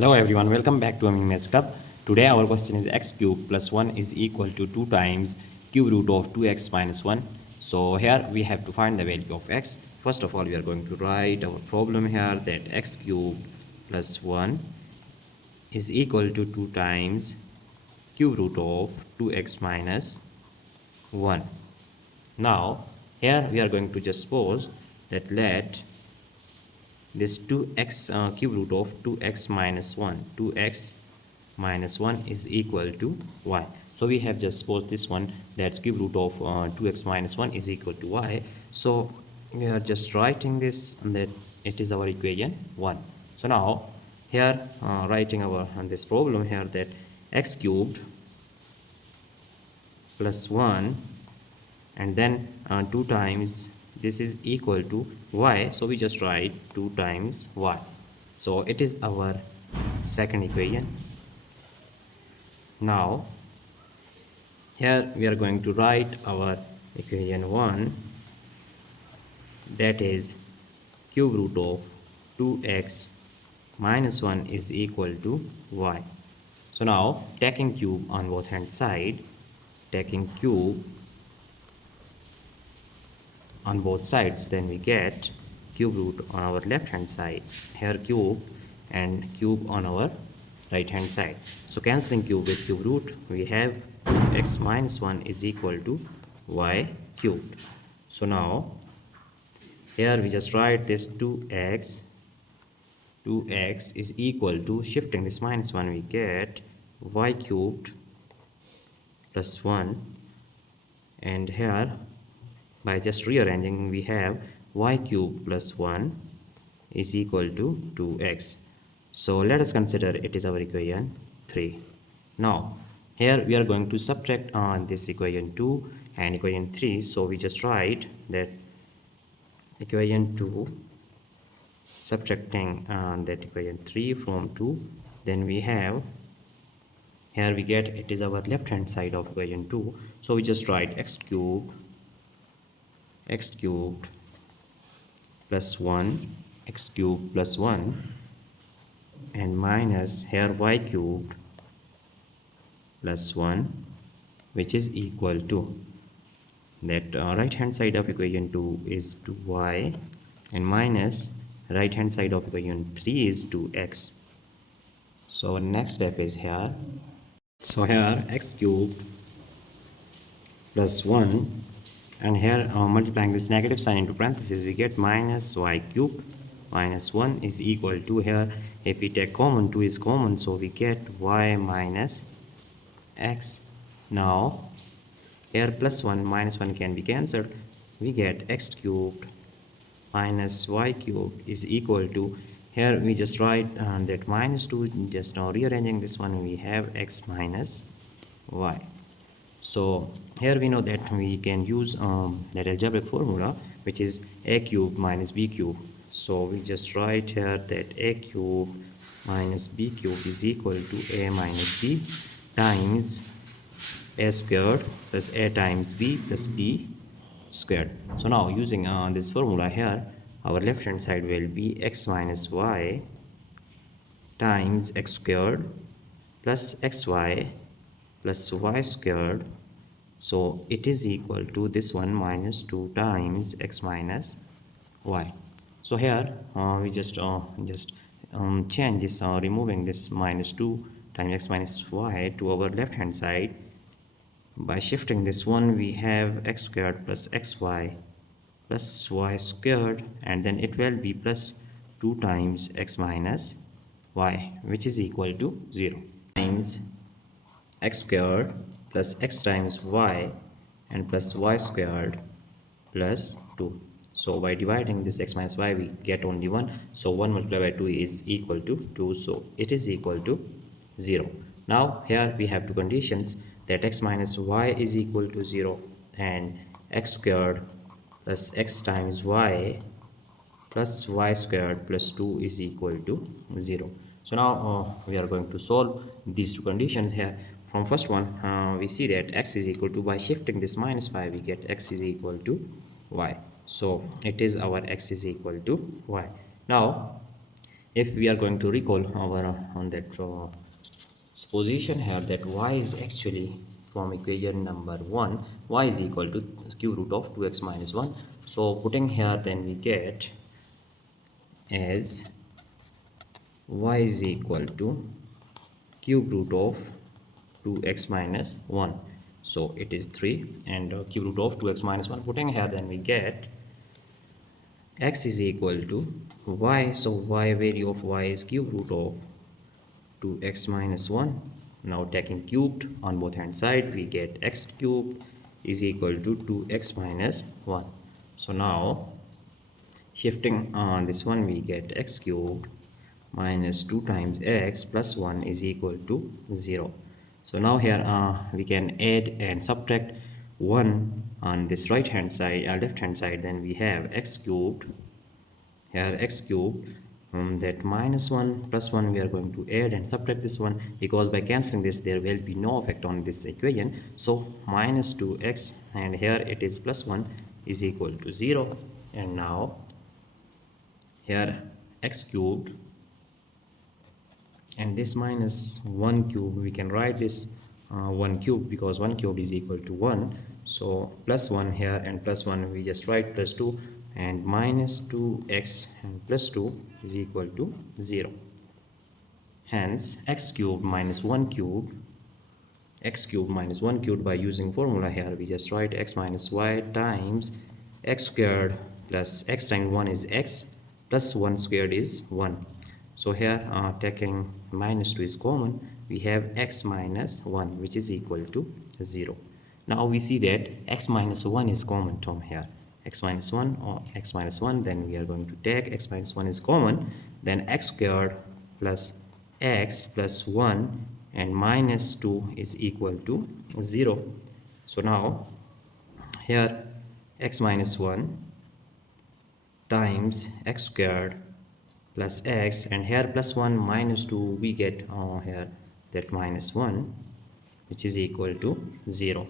Hello everyone, welcome back to AIME Maths Club. Today our question is x cube plus 1 is equal to 2 times cube root of 2x minus 1. So here we have to find the value of x. First of all, we are going to write our problem here that x cube plus 1 is equal to 2 times cube root of 2x minus 1. Now here we are going to just suppose that let this 2x cube root of 2x minus 1 2x minus 1 is equal to y. So we have just supposed this one, that's cube root of 2x minus 1 is equal to y. So we are just writing this and that it is our equation 1. So now here writing our this problem here that x cubed plus 1 and then 2 times this is equal to y, so we just write 2 times y. So it is our second equation. Now here we are going to write our equation 1, that is cube root of 2x minus 1 is equal to y. So now taking cube on both hand side, taking cube on both sides, then we get cube root on our left hand side, here cube and cube on our right hand side. So cancelling cube with cube root, we have x minus 1 is equal to y cubed. So now here we just write this 2x is equal to, shifting this minus 1, we get y cubed plus 1, and here by just rearranging we have y cube plus 1 is equal to 2x. So let us consider it is our equation 3. Now here we are going to subtract on this equation 2 and equation 3. So we just write that equation 2 subtracting that equation 3 from 2, then we have here we get it is our left hand side of equation 2. So we just write x cubed plus 1 x cubed plus 1 and minus here y cubed plus 1, which is equal to that right hand side of equation 2 is 2y and minus right hand side of equation 3 is 2x. So our next step is here. So here x cubed plus 1 and here multiplying this negative sign into parentheses, we get minus y cube minus 1 is equal to, here if we take common, 2 is common, so we get y minus x. Now here plus 1 minus 1 can be cancelled, we get x cubed minus y cubed is equal to, here we just write that minus 2, just now rearranging this one, we have x minus y. So here we know that we can use that algebraic formula, which is a cube minus b cube. So we just write here that a cube minus b cube is equal to a minus b times a squared plus a times b plus b squared. So now using this formula here, our left hand side will be x minus y times x squared plus xy plus y squared. So it is equal to this one minus 2 times x minus y. So here we just change this, removing this minus 2 times x minus y to our left hand side. By shifting this one, we have x squared plus xy plus y squared, and then it will be plus 2 times x minus y, which is equal to 0, times x squared plus x times y and plus y squared plus 2. So by dividing this x minus y, we get only 1. So 1 multiplied by 2 is equal to 2. So it is equal to 0. Now here we have two conditions, that x minus y is equal to 0 and x squared plus x times y plus y squared plus 2 is equal to 0. So now we are going to solve these two conditions here. From first one, we see that x is equal to, by shifting this minus 5, we get x is equal to y. So it is our x is equal to y. Now if we are going to recall our on that supposition here that y is actually from equation number 1, y is equal to cube root of 2x minus 1. So putting here, then we get as y is equal to cube root of 2x minus 1. So it is 3, and cube root of 2x minus 1, putting here, then we get x is equal to y. So y value of y is cube root of 2x minus 1. Now taking cubed on both hand side, we get x cubed is equal to 2x minus 1. So now shifting on this one, we get x cubed minus 2 times x plus 1 is equal to 0. So now here we can add and subtract 1 on this right hand side, left hand side. Then we have x cubed, here x cubed, that minus 1 plus 1 we are going to add and subtract this one, because by cancelling this there will be no effect on this equation. So minus 2x, and here it is plus 1 is equal to 0. And now here x cubed and this minus 1 cube, we can write this 1 cube, because 1 cube is equal to 1. So plus 1 here and plus 1 we just write plus 2, and minus 2x and plus 2 is equal to 0. Hence x cubed minus 1 cubed, x cubed minus 1 cubed, by using formula here we just write x minus y times x squared plus x times 1 is x plus 1 squared is 1. So here taking minus 2 is common, we have x minus 1 which is equal to 0. Now we see that x minus 1 is common from here, x minus 1 or x minus 1, then we are going to take x minus 1 is common, then x squared plus x plus 1 and minus 2 is equal to 0. So now here x minus 1 times x squared plus x, and here plus 1 minus 2 we get here that minus 1 which is equal to 0.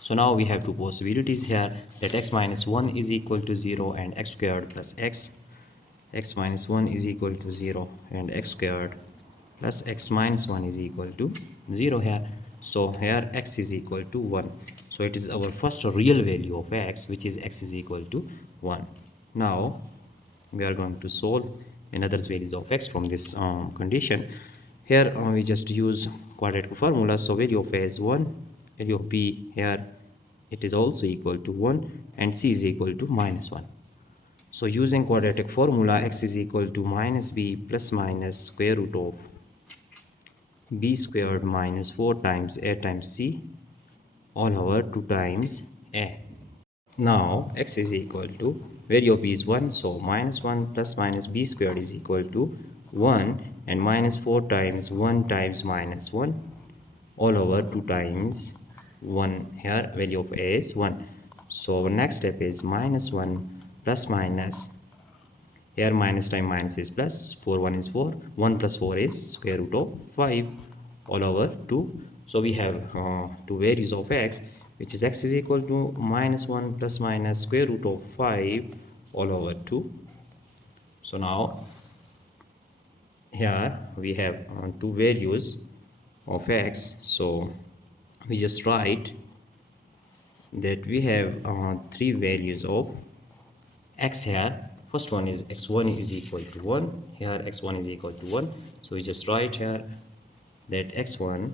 So now we have two possibilities here, that x minus 1 is equal to 0 and x squared plus x minus 1 is equal to 0 and x squared plus x minus 1 is equal to 0 here. So here x is equal to 1. So it is our first real value of x, which is x is equal to 1. Now we are going to solve another values of x from this condition. Here we just use quadratic formula. So value of a is 1, value of b here it is also equal to 1, and c is equal to minus 1. So using quadratic formula, x is equal to minus b plus minus square root of b squared minus 4 times a times c all over 2 times a. Now x is equal to, value of b is 1, so minus 1 plus minus b squared is equal to 1, and minus 4 times 1 times minus 1 all over 2 times 1. Here value of a is 1. So our next step is minus 1 plus minus, here minus times minus is plus, 4 1 is 4, 1 plus 4 is square root of 5 all over 2. So we have two values of x, which is x is equal to minus 1 plus minus square root of 5 all over 2. So now here we have two values of x, so we just write that we have three values of x here. First one is x1 is equal to 1, here x1 is equal to 1, so we just write here that x1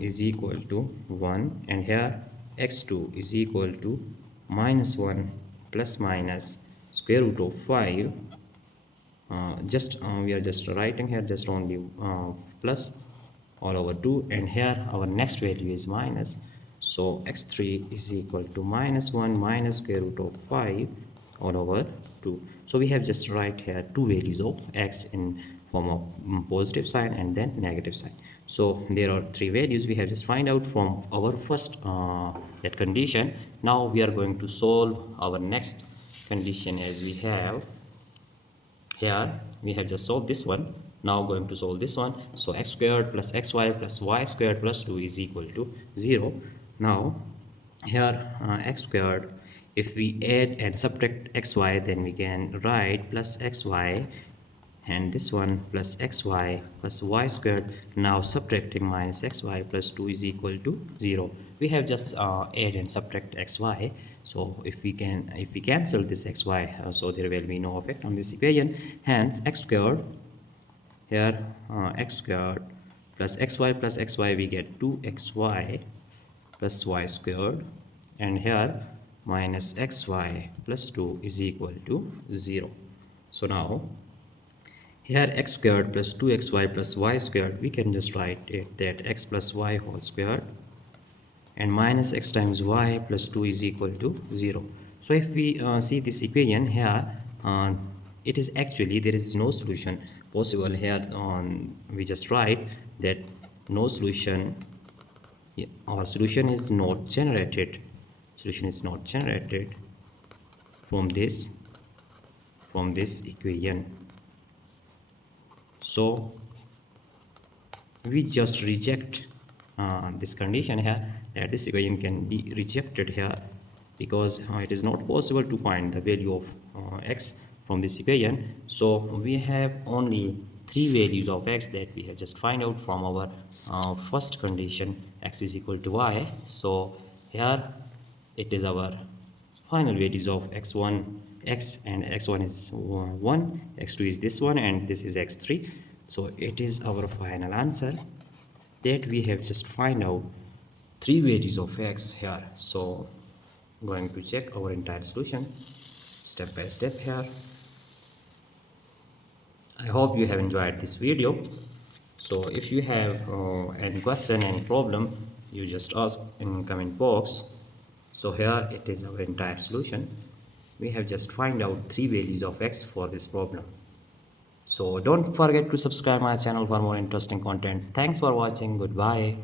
is equal to 1, and here x2 is equal to minus 1 plus minus square root of 5. We are just writing here just only plus all over 2, and here our next value is minus, so x3 is equal to minus 1 minus square root of 5 all over 2. So we have just write here two values of x in form of positive sign and then negative sign. So there are three values we have just find out from our first that condition. Now we are going to solve our next condition, as we have here we have just solved this one. Now going to solve this one. So x squared plus xy plus y squared plus 2 is equal to 0. Now here x squared If we add and subtract xy, then we can write plus xy, and this one plus xy plus y squared. Now subtracting minus xy plus 2 is equal to 0. We have just add and subtract xy. So if we cancel this xy, so there will be no effect on this equation. Hence x squared, here x squared plus xy we get 2xy plus y squared, and here minus xy plus 2 is equal to 0. So now here x squared plus 2xy plus y squared, we can just write it that x plus y whole squared, and minus x times y plus 2 is equal to 0. So if we see this equation here, it is actually, there is no solution possible here. We just write that no solution, or solution is not generated, from this equation. So we just reject this condition here, that this equation can be rejected here, because it is not possible to find the value of x from this equation. So we have only 3 values of x that we have just find out from our first condition, x is equal to y. So here it is our final values of x1, x, and x1 is 1, x2 is this one, and this is x3. So it is our final answer, that we have just find out 3 values of x here. So going to check our entire solution step by step here. I hope you have enjoyed this video. So if you have any question and problem, you just ask in comment box. So here it is our entire solution. We have just find out 3 values of x for this problem. So don't forget to subscribe my channel for more interesting contents. Thanks for watching. Goodbye.